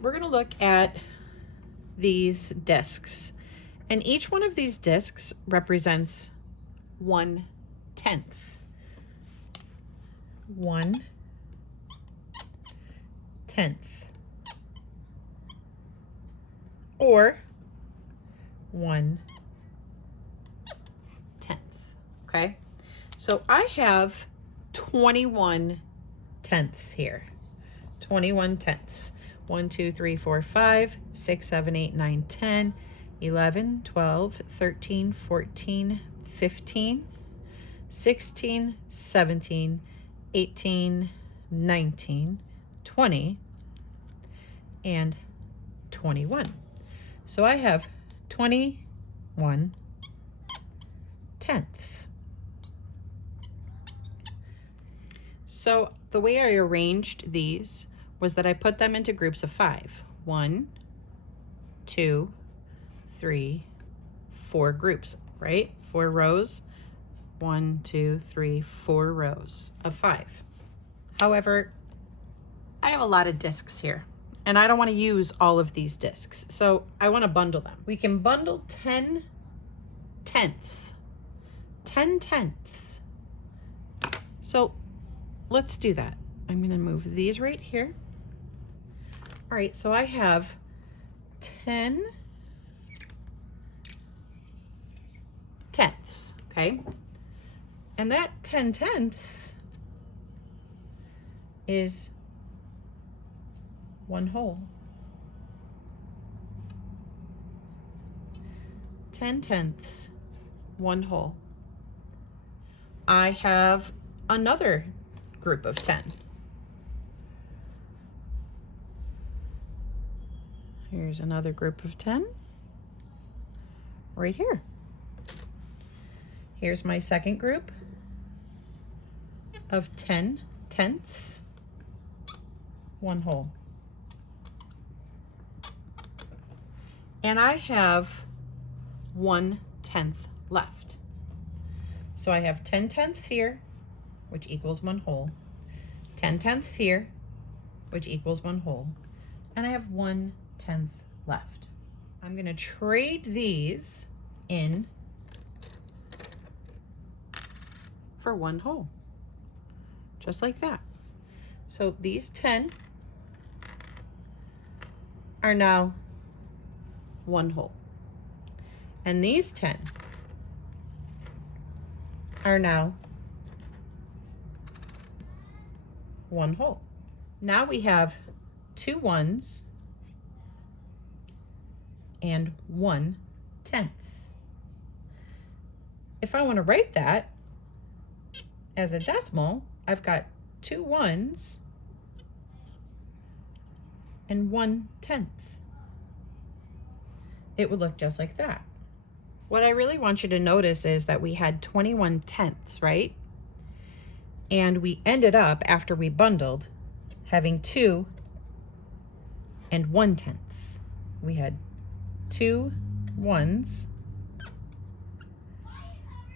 we're going to look at these discs, and each one of these discs represents 1/10. 1/10. Or 1/10. Okay, so I have 21 tenths here. 21 tenths. 1, 2, 3, 4, 5, 6, 7, 8, 9, 10, 11, 12, 13, 14, 15, 16, 17, 18, 19, 20, and 21. So I have 21 tenths. So the way I arranged these was that I put them into groups of 5. 1, 2, 3, 4 groups, right? 4 rows. 1, 2, 3, 4 rows of 5. However, I have a lot of discs here, and I don't want to use all of these discs, so I want to bundle them. We can bundle 10 tenths. 10 tenths. So let's do that. I'm going to move these right here. All right, so I have 10 tenths, okay? And that 10 tenths is 1 whole. 10 tenths, 1 whole. I have another group of 10. Here's another group of 10 right here. Here's my second group of 10 tenths, 1 whole. And I have 1/10 left. So I have 10 tenths here, which equals 1 whole, 10 tenths here, which equals 1 whole, and I have 1/10 left. I'm going to trade these in for 1 whole, just like that. So these 10 are now 1 whole, and these 10 are now 1 whole. Now we have 2 ones and 1/10. If I want to write that as a decimal, I've got 2 ones and 1/10. It would look just like that. What I really want you to notice is that we had 21 tenths, right? And we ended up, after we bundled, having 2 and 1/10. We had 2 ones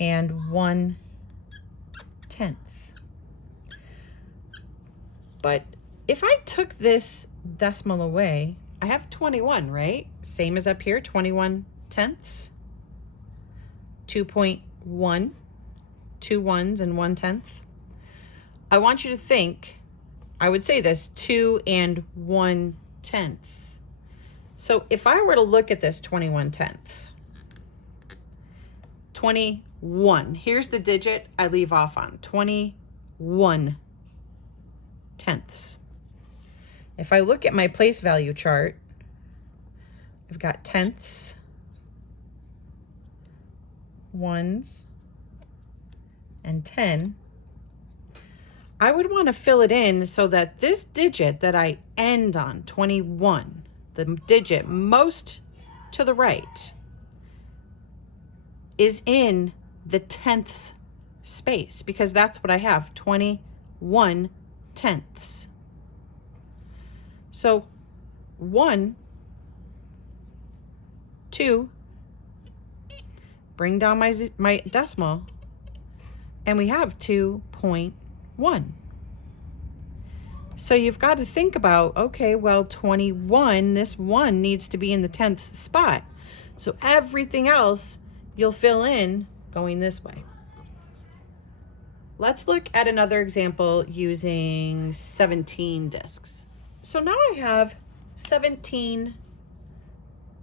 and 1/10. But if I took this decimal away, I have 21, right? Same as up here, 21 tenths. 2.1, 2 ones and 1/10. I want you to think, I would say this, 2 and 1/10. So if I were to look at this 21 tenths, 21, here's the digit I leave off on, 21 tenths. If I look at my place value chart, I've got tenths, ones, and 10. I would want to fill it in so that this digit that I end on, 21, the digit most to the right, is in the tenths space, because that's what I have, 21 tenths. So 1, 2, bring down my decimal, and we have 2.1. So you've got to think about, okay, well, 21, this 1 needs to be in the 10th spot. So everything else you'll fill in going this way. Let's look at another example using 17 discs. So now I have 17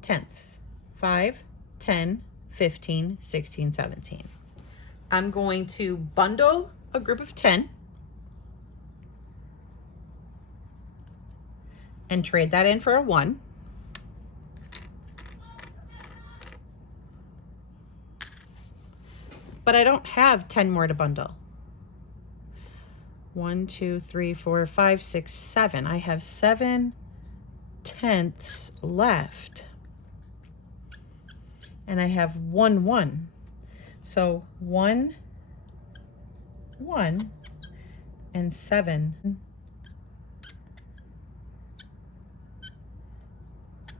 tenths, 5, 10, 15, 16, 17. I'm going to bundle a group of 10 and trade that in for a 1. But I don't have 10 more to bundle. 1, 2, 3, 4, 5, 6, 7. I have 7 tenths left. And I have 1, 1. So 1, 1, and 7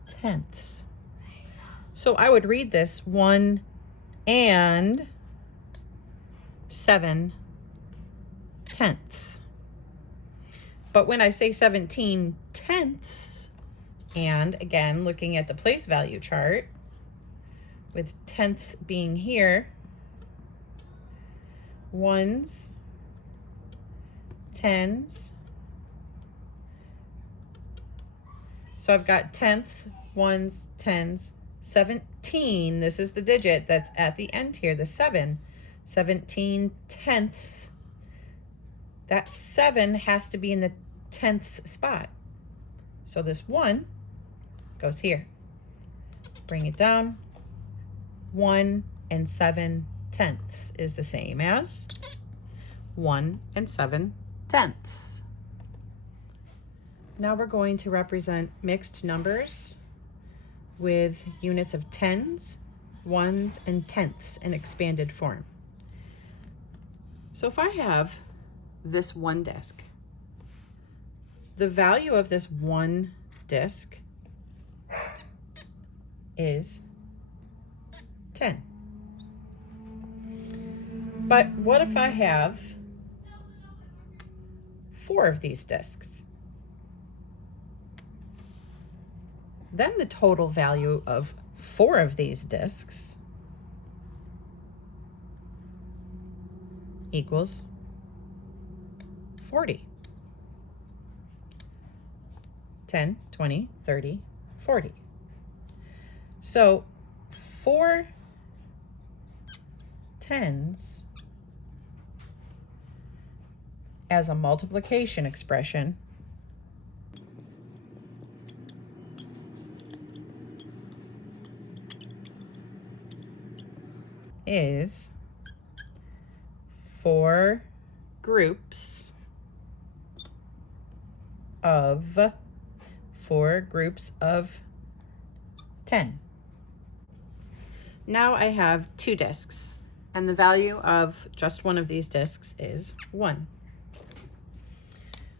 tenths. So I would read this 1 and 7 tenths. But when I say 17 tenths, and again, looking at the place value chart, with tenths being here, ones, tens. So I've got tenths, ones, tens, 17. This is the digit that's at the end here, the 7. 17 tenths. That 7 has to be in the tenths spot. So this 1 goes here. Bring it down. 1 and 7 tenths is the same as 1 and 7 tenths. Now we're going to represent mixed numbers with units of tens, ones, and tenths in expanded form. So if I have this 1 disc, the value of this 1 disc is 10. But what if I have 4 of these discs? Then the total value of 4 of these discs equals 40. 10, 20, 30, 40. So 4 tens as a multiplication expression is 4 groups of 10. Now I have 2 discs, and the value of just one of these discs is 1.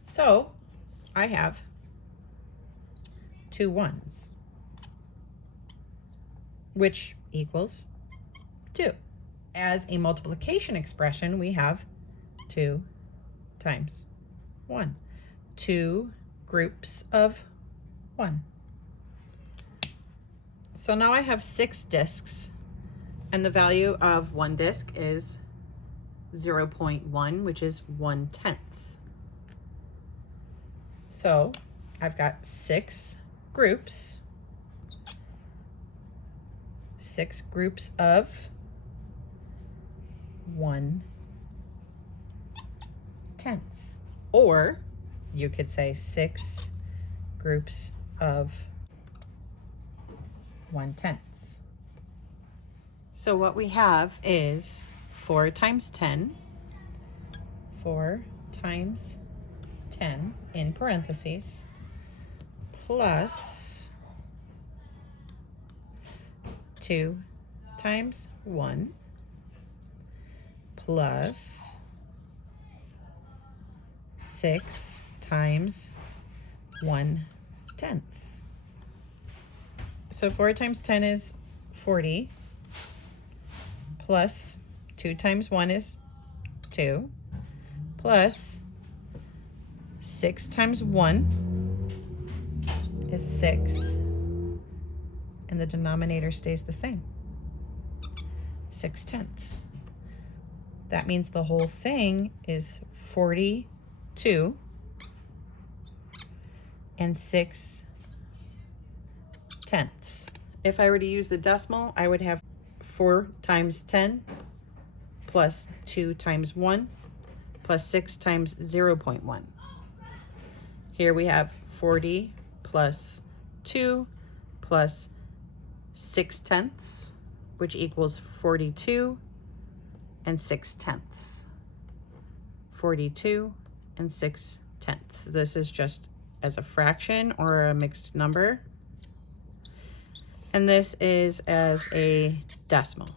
So I have 2 ones, which equals 2. As a multiplication expression, we have 2 times 1. 2 groups of 1. So now I have 6 discs, and the value of 1 disc is 0.1, which is 1/10. So I've got 6 groups, 6 groups of 1/10. Or you could say 6 groups of 1/10. So what we have is 4 times 10, 4 times 10 in parentheses, plus 2 times 1, plus 6 times 1/10. So 4 times 10 is 40, plus 2 times 1 is 2, plus 6 times 1 is 6, and the denominator stays the same. 6/10. That means the whole thing is 42 and 6/10. If I were to use the decimal, I would have 4 times 10 plus 2 times 1 plus 6 times 0.1. Here we have 40 plus 2 plus 6/10, which equals 42 and 6/10. 42 and 6/10. This is just as a fraction or a mixed number. And this is as a decimal.